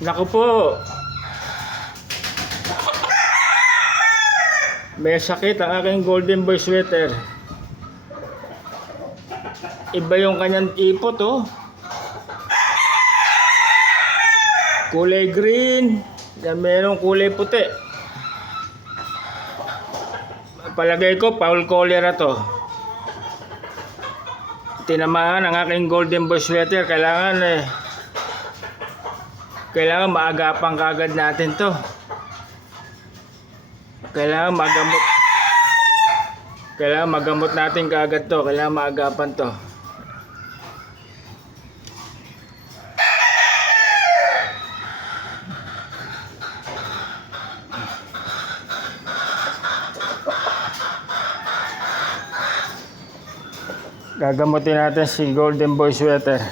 Naku po, may sakit ang aking golden boy sweater. Iba yung kanyang ipot oh. Kulay green, na merong kulay puti. Palagay ko, foul cholera to. Tinamaan ang aking golden boy sweater. Kailangan maagapan kagad natin to. Kailangan magamot natin kagad to. Kailangan maagapan to. Gagamutin natin si golden boy sweater.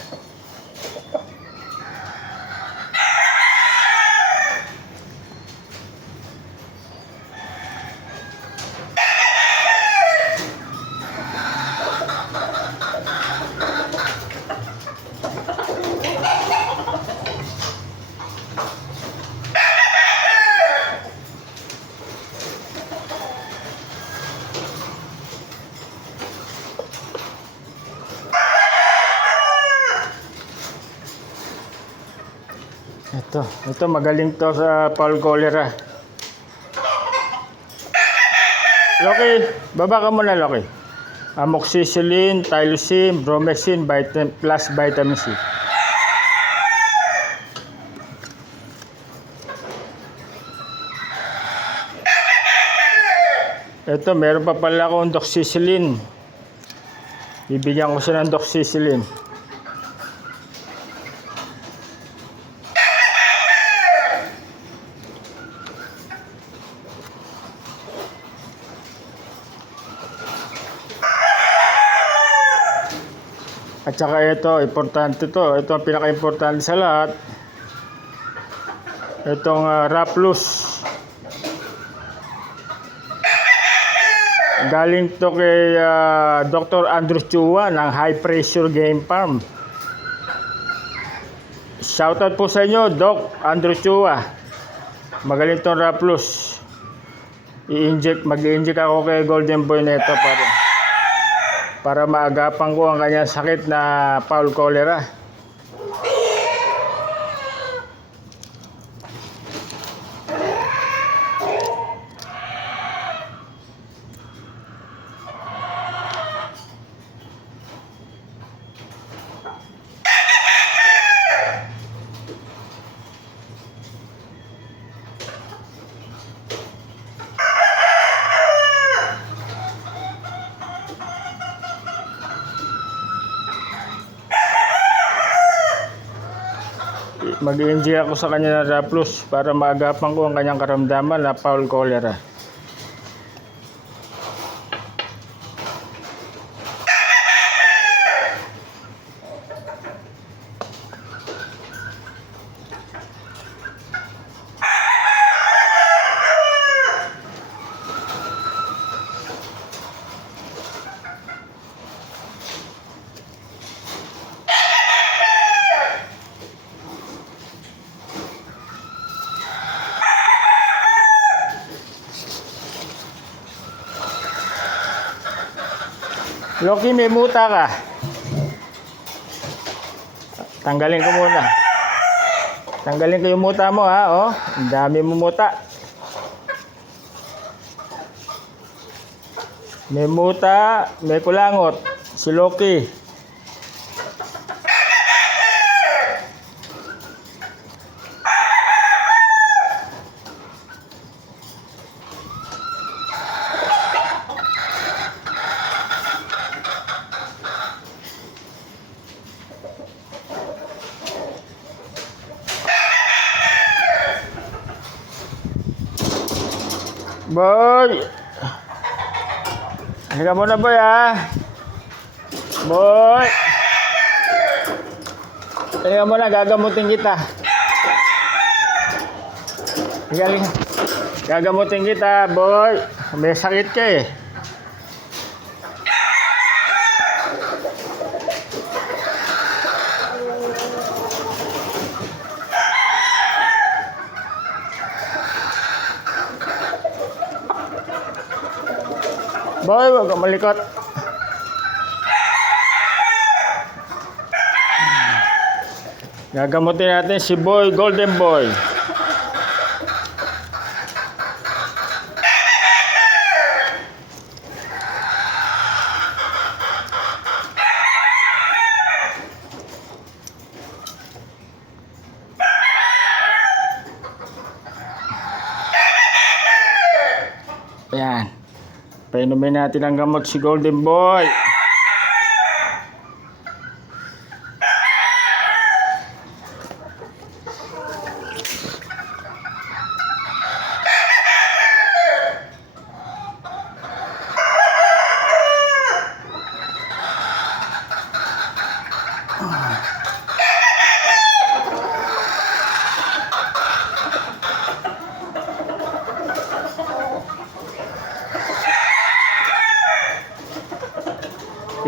Ito magaling to sa foul cholera. Loki, baba ka muna Loki. Amoxicillin, Tylosin, Bromexin, plus vitamin C. Ito, meron pa pala akong doxycycline. Bibigyan ko siya ng doxycycline. At saka ito, importante to. Ito ang pinaka-importante sa lahat. Itong Raplus. Galing to kay Dr. Andrew Chua ng High Pressure Game Farm. Shoutout po sa inyo, Doc Andrew Chua. Magaling tong Raplus. Mag-i-inject ako kay Golden Boy neto para maagapan ko ang kanyang sakit na foul cholera. Mag-i-inject ako sa kanya ng Raplus para maagapan ko ang kanyang karamdaman na foul cholera. Loki, may muta ka. Tanggalin ko muna. Tanggalin ko yung muta mo ha. Oh, ang dami mo muta. May muta, may kulangot. Si Loki. Boy! Halika muna boy ha. Boy! Halika muna, gagamutin kita. Halika. Gagamutin kita boy. May sakit ka eh. Boy, wag kang malikot. Gagamutin natin si Boy, Golden Boy. Ayan. Painumin natin ang gamot si Golden Boy.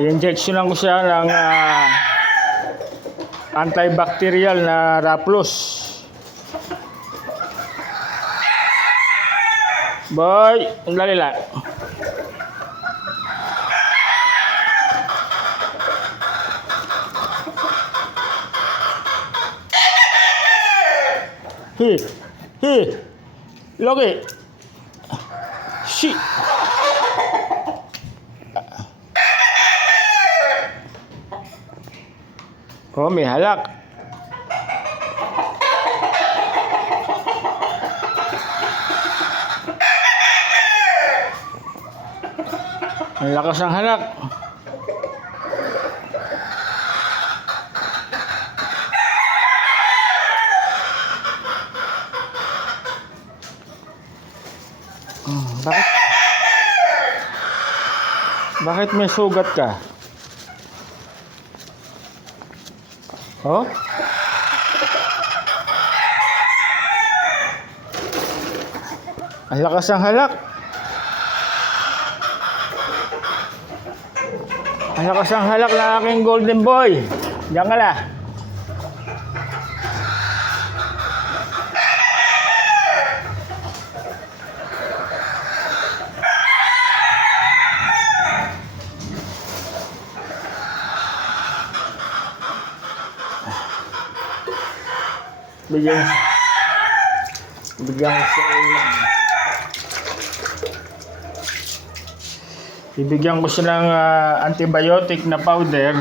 I-injectionan ko siya ng antibacterial na Raplos. Boy, dali lang. Loki. Shit. Oh, may halak. Ang lakas ng halak. Bakit? Bakit may sugat ka? Oh? Ang lakas ng halak. Ang lakas ng halak ng aking Golden Boy. Diyan ka na. Bigyan ko siya ulam. Bibigyan ko siya ng antibiotic na powder.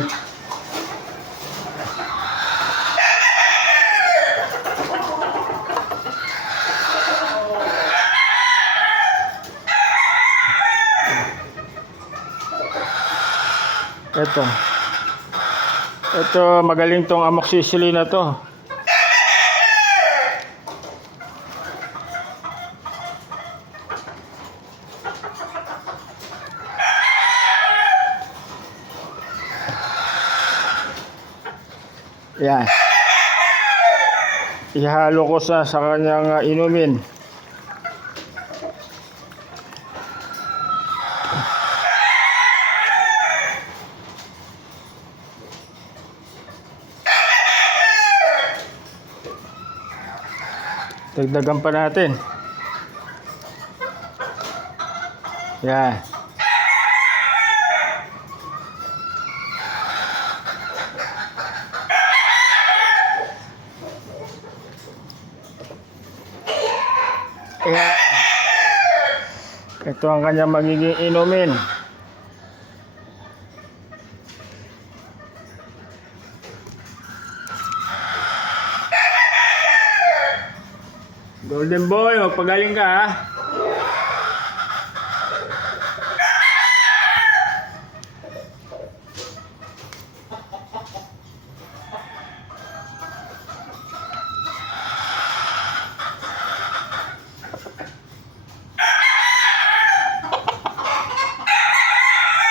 Ito magaling tong amoxicillin na to. Yan. Ihalo ko sa kanyang inumin. Dagdagan pa natin. Yan. Ito ang kanyang magiging inumin. Golden Boy, magpagaling ka ha.